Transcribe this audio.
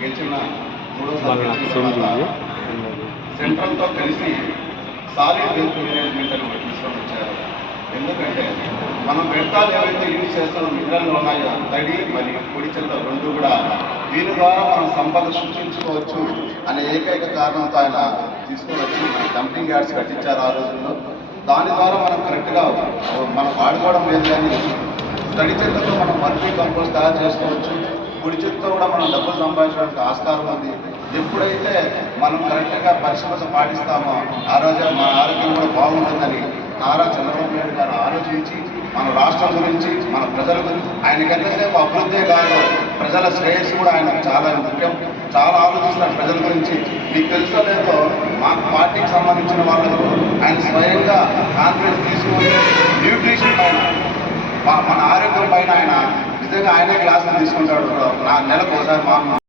గెలిచిన సెంట్రల్తో కలిసి solid waste management అని తీసుకొని వచ్చారు. ఎందుకంటే మనం వ్యర్థాలు ఏవైతే యూజ్ చేస్తున్న మినరల్లు ఉన్నాయో తడి మరియు పొడి చెత్త రెండు కూడా దీని ద్వారా మనం సంపద సృష్టించుకోవచ్చు అనే ఏకైక కారణంతో ఆయన తీసుకొని వచ్చి మన డంపింగ్ యార్డ్స్ కట్టించారు ఆ రోజుల్లో. దాని ద్వారా మనం కరెక్ట్గా మనం వాడుకోవడం లేదు, కానీ తడి చెత్తతో మనం వర్మీ కంపోస్ట్ తయారు చేసుకోవచ్చు. పొడి చెత్తతో కూడా మనం డబ్బులు సంపాదించడానికి ఆస్కారం ఉంది. ఎప్పుడైతే మనం కరెక్ట్గా పరిశుభ్రత పాటిస్తామో ఆ రోజే మన ఆరోగ్యం కూడా బాగుంటుందని నారా చంద్రబాబు నాయుడు గారు ఆలోచించి మన రాష్ట్రం గురించి, మన ప్రజల గురించి, ఆయనకి ఎంతసేపు అభివృద్ధే కాదు ప్రజల శ్రేయస్సు కూడా ఆయనకు చాలా ముఖ్యం. చాలా ఆలోచిస్తారు ప్రజల గురించి. మీకు తెలుసో లేదో మా పార్టీకి సంబంధించిన వాళ్ళకు ఆయన స్వయంగా కాన్ఫరెన్స్ తీసుకుని న్యూట్రిషన్ పైన మన ఆరోగ్యం పైన ఆయన నిజంగా ఆయనే క్లాసులు తీసుకుంటాడు. నా నెలకు ఒకసారి